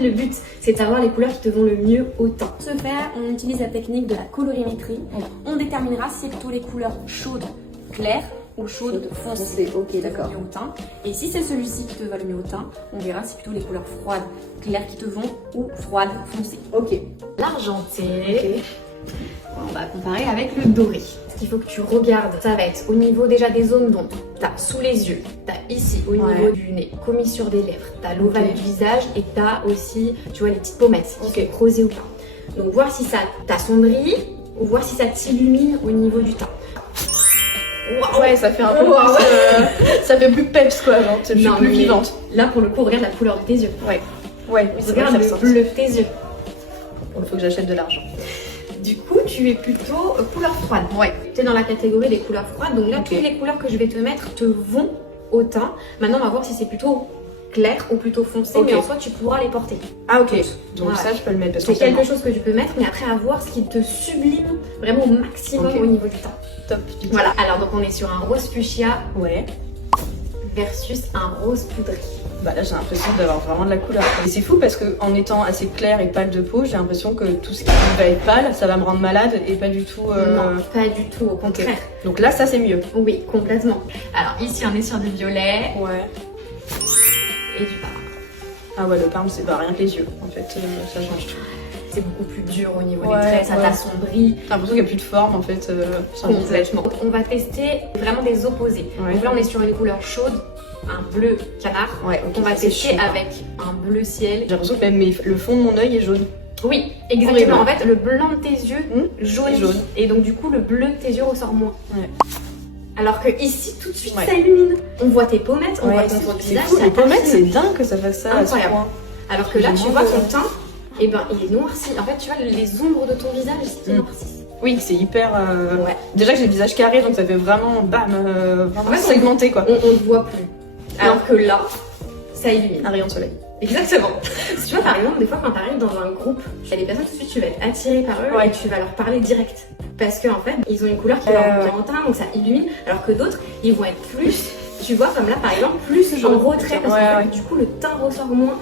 le but, c'est de savoir les couleurs qui te vont le mieux au teint. Pour ce faire, on utilise la technique de la colorimétrie. On déterminera si c'est plutôt les couleurs chaudes, claires ou chaudes, foncées. Ok, d'accord. Mieux au teint. Et si c'est celui-ci qui te va le mieux au teint, on verra si c'est plutôt les couleurs froides, claires qui te vont ou froides, foncées. Ok. L'argenté. Ok. On va comparer avec le doré. Ce qu'il faut que tu regardes, ça va être au niveau déjà des zones d'ombre. T'as sous les yeux, t'as ici au niveau du nez, commissure des lèvres, t'as l'ovale du visage et t'as aussi, tu vois, les petites pommettes qui sont creusées ou pas. Donc voir si ça t'assombrit ou voir si ça t'illumine au niveau du teint. Wow. Ouais, ça fait un peu plus, ça fait plus peps quoi, genre, je suis plus vivante. Là pour le coup, regarde la couleur de tes yeux. Ouais, oui, regarde le bleu de tes yeux. Il faut que j'achète de l'argent. Du coup, tu es plutôt couleur froide. Ouais. Tu es dans la catégorie des couleurs froides. Donc là, toutes les couleurs que je vais te mettre te vont au teint. Maintenant, on va voir si c'est plutôt clair ou plutôt foncé. Mais en soi, tu pourras les porter. Ah, ok. Donc ça, je peux le mettre. C'est quelque chose que tu peux mettre, mais après, à voir ce qui te sublime vraiment au maximum au niveau du teint. Top. Voilà. Alors, donc, on est sur un rose fuchsia. Ouais. Versus un rose poudré. Bah là j'ai l'impression d'avoir vraiment de la couleur. Et c'est fou parce que en étant assez claire et pâle de peau, j'ai l'impression que tout ce qui va être pâle, ça va me rendre malade et pas du tout... Non, pas du tout, au contraire. Donc là ça c'est mieux. Oui, complètement. Alors ici on est sur du violet. Ouais. Et du parfum. Ah ouais, le parfum c'est pas rien que les yeux. En fait, ça change tout. C'est beaucoup plus dur au niveau des traits, ça t'assombrit. J'ai l'impression qu'il n'y a plus de forme en fait. Complètement. On va tester vraiment des opposés. Donc là on est sur une couleur chaude, un bleu canard. Ouais, on va tester avec un bleu ciel. J'ai l'impression que même le fond de mon œil est jaune. Oui, exactement. En fait, le blanc de tes yeux jaune. Et donc du coup, le bleu de tes yeux ressort moins. Ouais. Alors que ici, tout de suite, ça illumine. On voit tes pommettes, on voit ton fond de visage. Les pommettes, c'est dingue que ça fasse ça. Incroyable. Alors que là, tu vois ton teint, et ben, il est noirci. En fait, tu vois, les ombres de ton visage ici qui noircissent. Oui, c'est hyper... Déjà que j'ai le visage carré, donc ça fait vraiment, bam, vraiment segmenté quoi. On ne voit plus. Alors que là, ça illumine. Un rayon de soleil. Exactement. Tu vois, par exemple, des fois, quand tu arrives dans un groupe, il y a des personnes, tout de suite, tu vas être attiré par eux et tu vas leur parler direct. Parce qu'en fait, ils ont une couleur qui leur vient en teint, donc ça illumine. Alors que d'autres, ils vont être plus, tu vois, comme là, par exemple, plus en retrait. Parce qu'en fait, du coup, le teint ressort moins.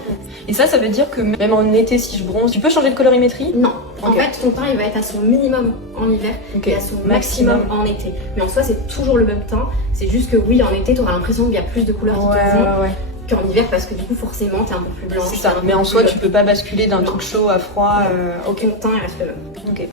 Et ça veut dire que même en été, si je bronze, tu peux changer de colorimétrie? Non. En fait, ton teint, il va être à son minimum en hiver et à son maximum en été. Mais en soi, c'est toujours le même teint. C'est juste que oui, en été, tu auras l'impression qu'il y a plus de couleurs qui te vont qu'en hiver parce que du coup, forcément, t'es un peu plus blanche. C'est ça. Mais en soi, tu peux pas basculer d'un truc chaud à froid. Ton teint, il reste le même.